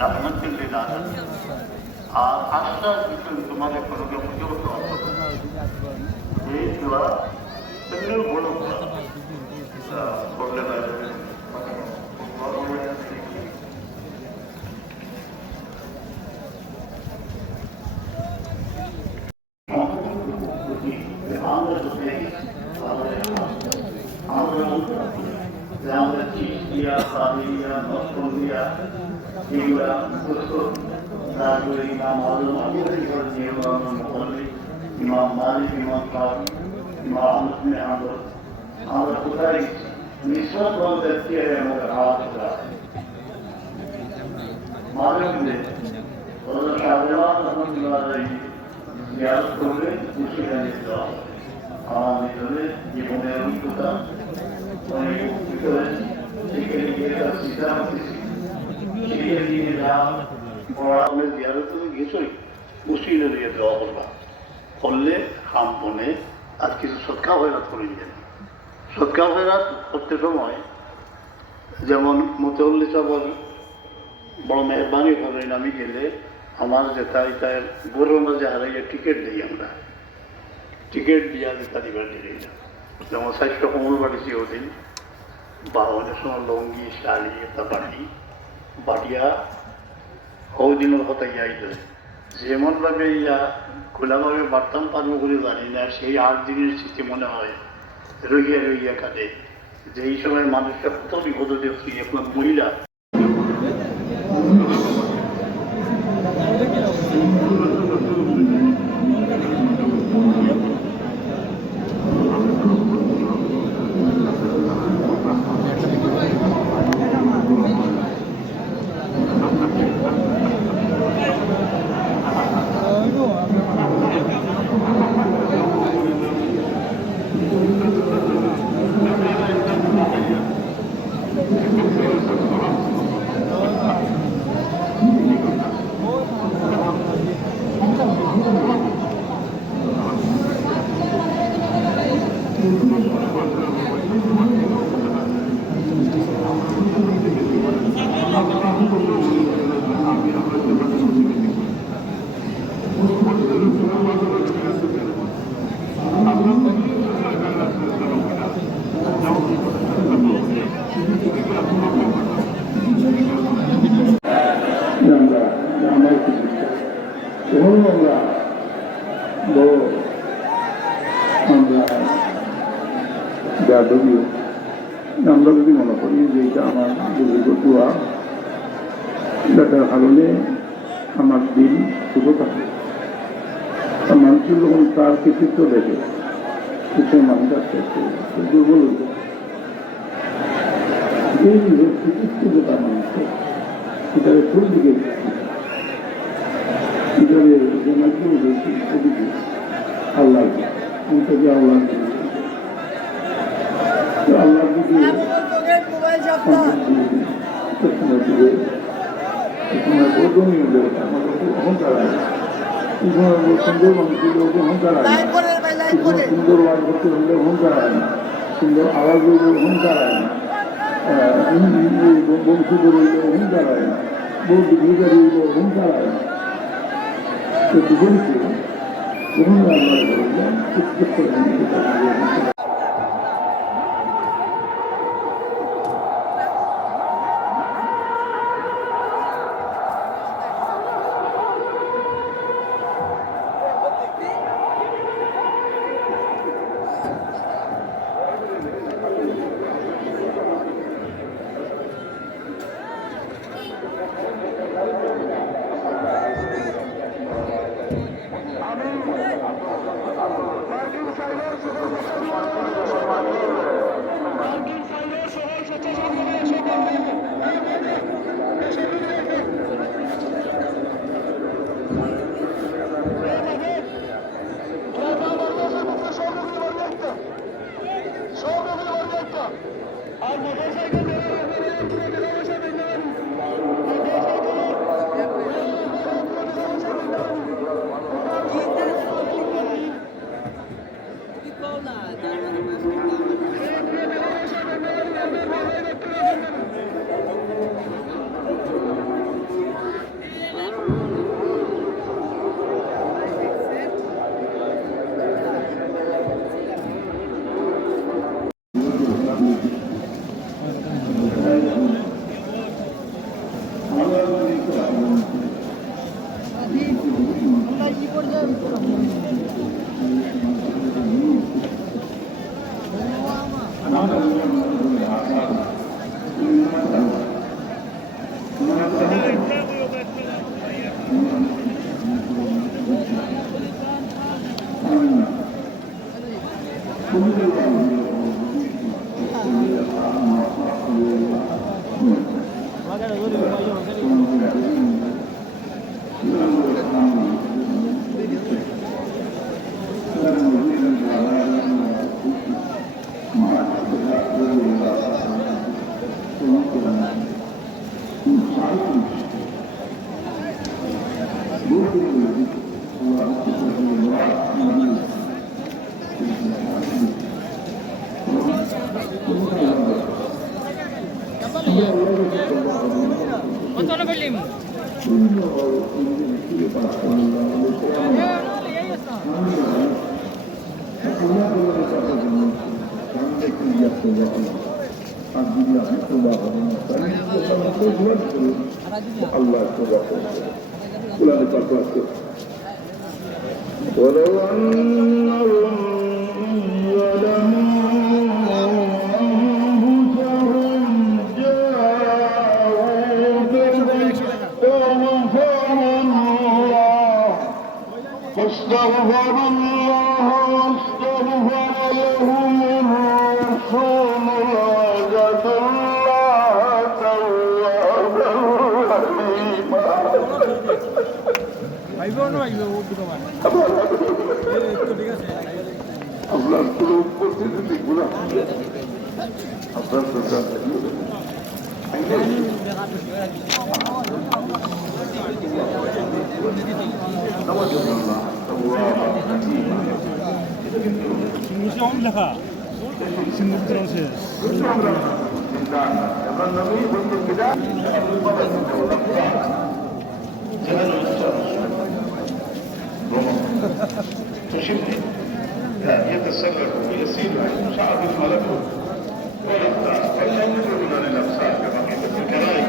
rahmatul lil alamin আর আশা দিচ্ছেন তোমাদের কোনো কেউ এই দোয়া এমনিও বড় করলে আমাদের চিঠিয়া সাদিয়া নষ্টমিয়া এগুলা তারপরে ইমাম আজম ইমাম মালিক ইমাম সাহেব ইমাম আহমদ আহমদ আমরা কোথায় নিঃশ্বাস বলতে আমাদের আওয়াজ করা মাঝে মধ্যে শাহজাহান রহমতুল্লাহ জিয়ারত করলে খুশি জানিয়ে দেওয়া আমার ভিতরে জীবনের অভিজ্ঞতা অনেক উপকৃত হয়েছে সেখানে গিয়ে তার চিন্তা করতেছি সেখানে নিয়ে যা পড়ামের জিয়ারত গেছই উসিলে দিয়ে দেওয়া করবা করলে হাম বনে আর কিছু সৎকা হয়রাত করে নিলেন সৎকা হয়রাত করতে সময় যেমন মতেউল্লি সাহেবের বড় মেহরবানি করেন আমি গেলে আমার যেটাই তার গরুর মাঝে হারাইয়া টিকিট দিই আমরা টিকিট দিয়া যেটা দিবার দিই না যেমন 400 কমল বাড়িছি ওদিন বা অনেক সময় লঙ্গি শাড়ি এটা বাটিয়া ওদিনের কথা ইয়াইল যেমনভাবে ইয়া খোলাভাবে বাড়তাম পারবো বলে জানি না সেই 8 দিনের স্মৃতি মনে হয় রইয়া কাটে যে এই সময় মানুষটা কত বিপদ দেখছি আপনার মহিলা আমরা যদি মনে করি যে এটা আমার দোয়া দেখার কারণে আমার দিন শুভ থাকে মানুষের যখন তার কৃতিত্ব দেখে কিছু মানুষ আস্তে আস্তে দুর্বল হয়ে যায় এই কৃতিত্ব যে তার মানুষের এটাকে কোন দিকে এটাকে যে মাধ্যমে রয়েছে ওদিকে আল্লাহ যে আল্লাহ আল্লাহ দিকে অহংকার আছে সুন্দর মানুষের অহংকার আছে সুন্দর ওয়াজ করতে হলে অহংকার হয় না সুন্দর আওয়াজ হইলে অহংকার হয় না বংশধর হইলে অহংকার হয় না বহু বিক্রিকারী হইলে অহংকার হয় না তো দুজনকে যখন আল্লাহ Nicole, ¿Cuánto le perdimos? ولو أنهم ظلموا أنفسهم جاءوك فاستغفر الله واستغفر لهم الرسول لوجدوا الله توابا رحيما. আপনার পুরো উপস্থিতি দেখবো আপনার লেখা تشبه يتسرب ويسير شعب الملكوت والأقطار فينظر من الأبصار كبقية الكرائم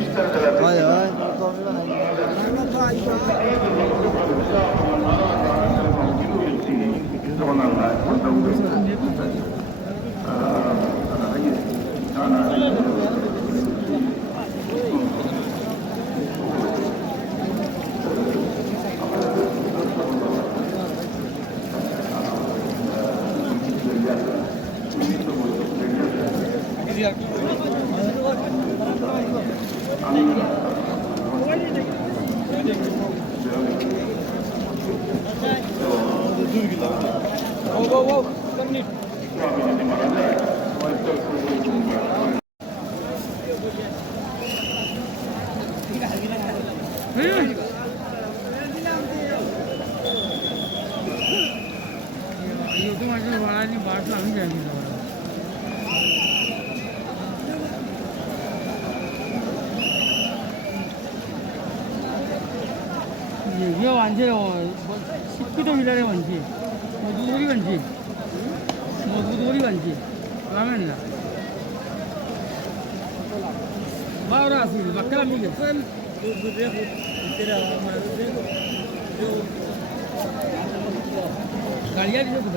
اشتغلت 이게 완전히 10km의 완지, 누구리 완지, 누구리 완지, 라면이다. बारह अस्सी बकरा मिल गया गाड़ियाँ भी उधर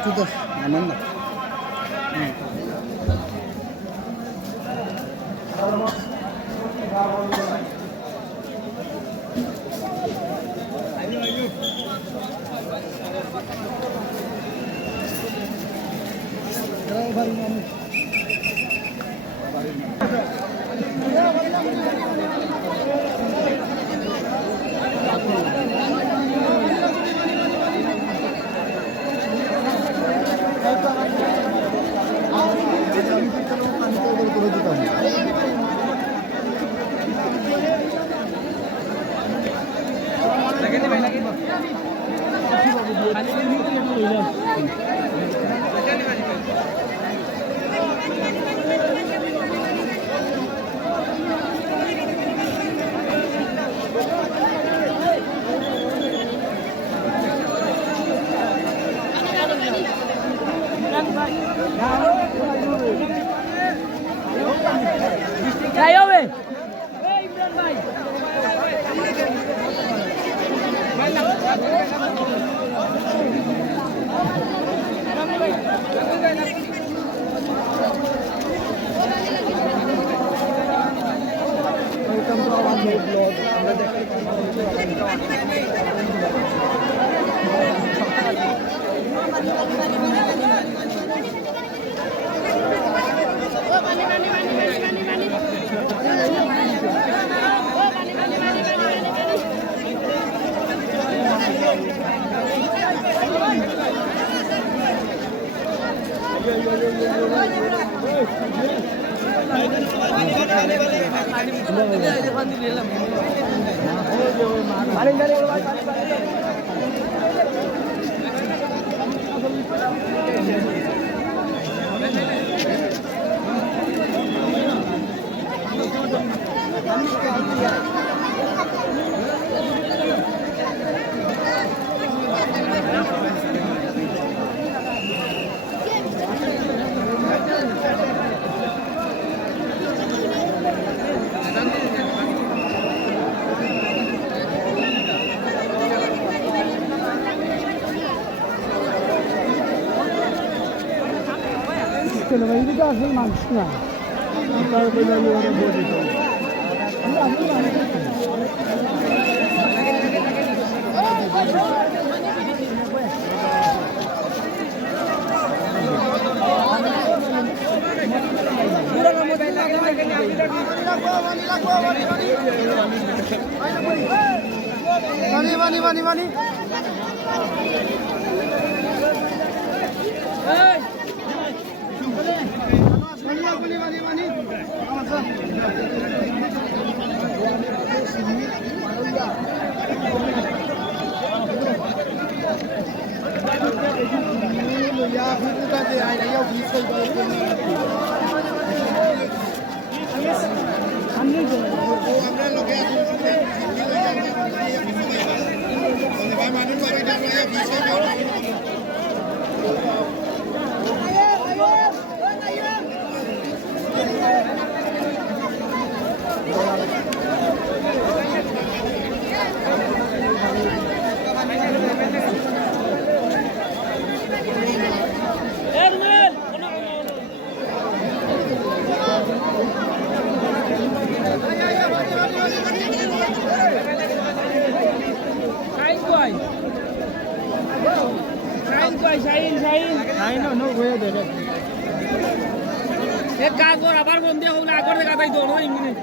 Satu dah. Mana? Ayo weh. Imran bhai. Welcome to our new vlog. আমরা দেখতে ini kan asal manusia. Kalau bela orang bodoh itu. Mani. एक काज कर आबार बंदे हो ना आगर देखा ताई दोनों English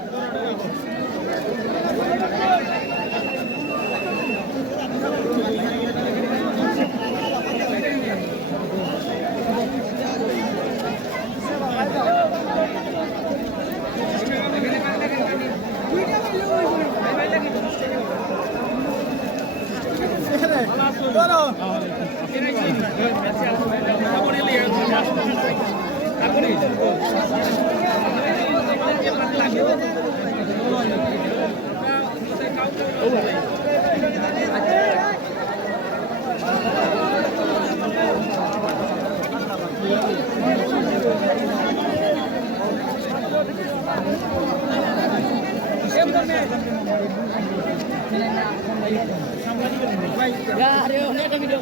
Ya, Rio, ini ada video.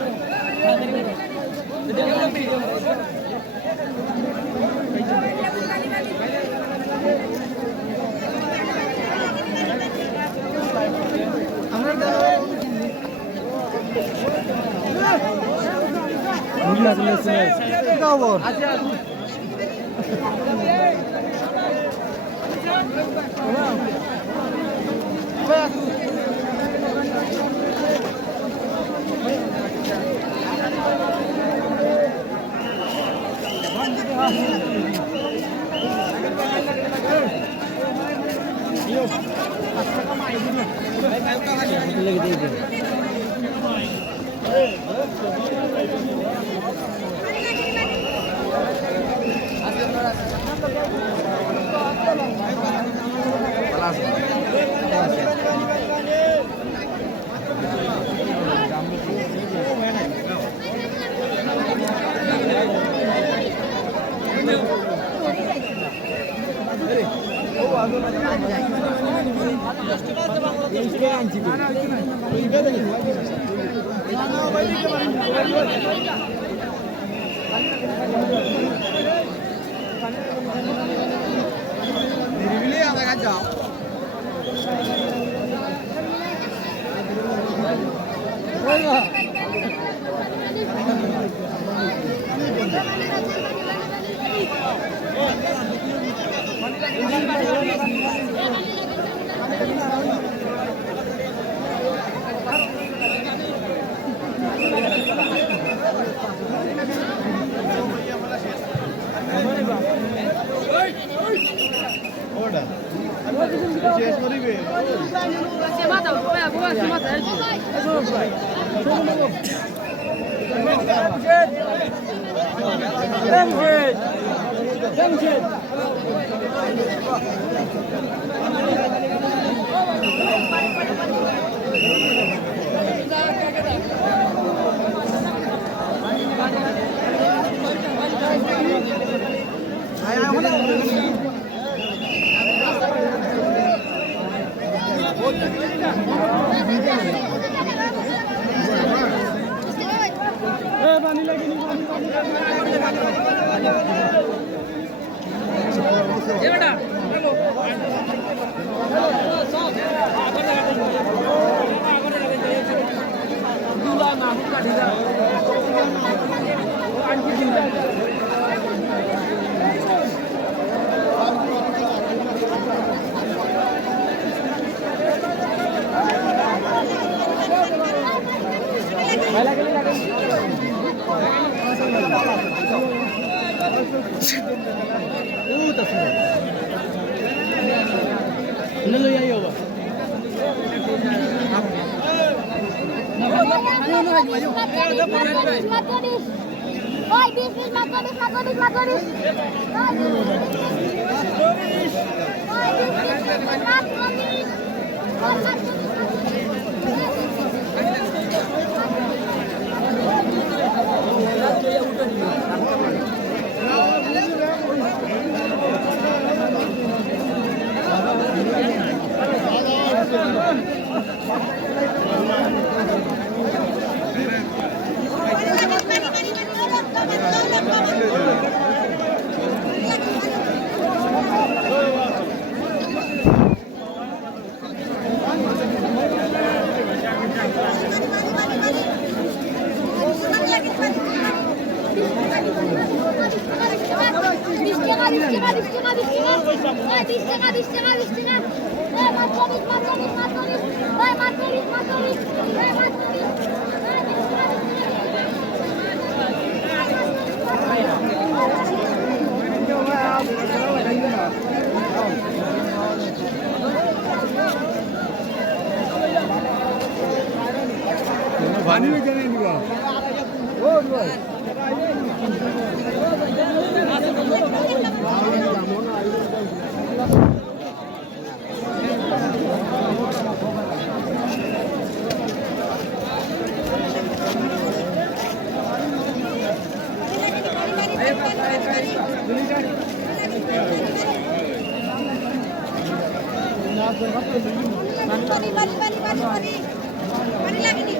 Balik lagi nih.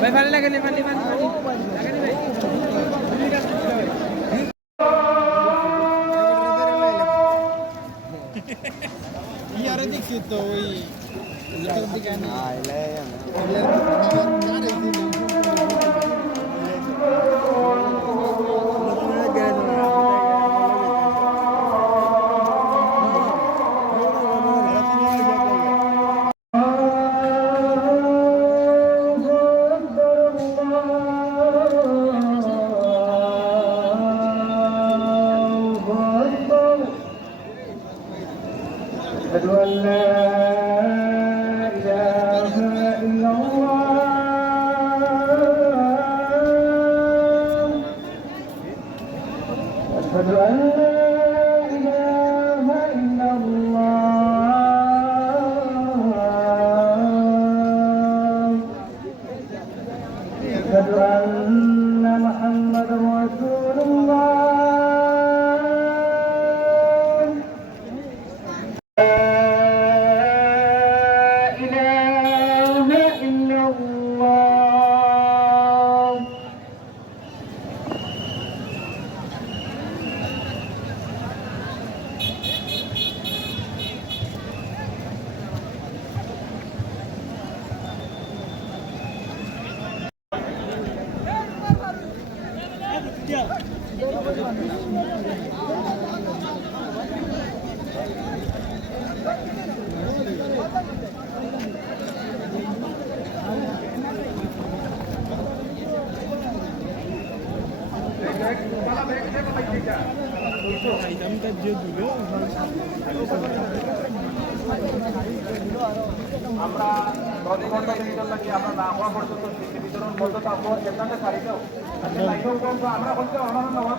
ভাই ভালো লাগে নি পানি পানি লাগে নি ভাই ইয়ারে দেখছি তো ওই أشهد أن لا إله إلا الله أشهد أن لا إله إلا الله أشهد أن محمدا رسول الله আমরা 10 ঘন্টা ভিতর লাগি আমরা না হওয়া পর্যন্ত শিক্ষা বিতরণ বন্ধ থাকবো যেখানে সারিতেও আমরা বলতে অনারণ নামাজ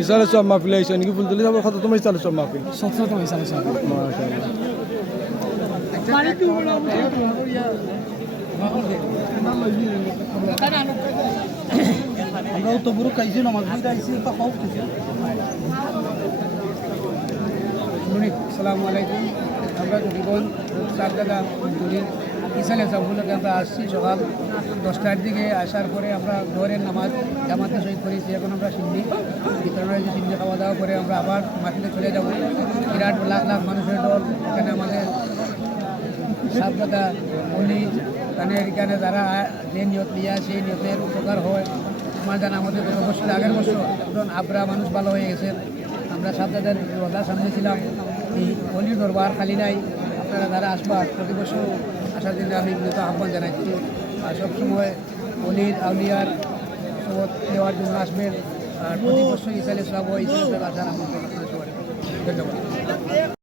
ইসালে সব মাহফিল আইছে নাকি ফুলতলি যাবার কথা তোমার ইসালে সব মাহফিল সত্য তো ইসালে সব মাশাআল্লাহ আমরাও তো পুরো কাইছে নামাজ পড়তে আইছি তো খাও কিছু আসসালামু আলাইকুম আমরা জটিগঞ্জ সারদাদা মন্দির ইসালে সবগুলোকে আমরা আসছি সকাল 10টার দিকে আসার পরে আমরা ঘরের নামাজ জামাতে শহীদ করেছি এখন আমরা সিন্নি বিতরণ হয়েছে সিন্নি খাওয়া দাওয়া করে আমরা আবার মাটিতে চলে যাব বিরাট লাখ লাখ মানুষের দল এখানে আমাদের সারদাদা উনি এখানে যারা যে নিয়ত নিয়ে সেই নিয়তের উপকার হয় আমার জানা আমাদের গত বছর আগের বছর একজন আবরা মানুষ ভালো হয়ে গেছে আমরা সারদাদার রোজার সামনে ছিলাম এই অলির দরবার খালি নাই, আপনারা যারা আসবা প্রতি বছর আসার জন্য আমি বিনীত আহ্বান জানাচ্ছি। আর সবসময় অলির আউলিয়ার শপথ দেওয়ার জন্য আসবেন। আর প্রতি বছর ইসালে সব ইসালে আসার আমন্ত্রণ আপনাদের সবার। ধন্যবাদ।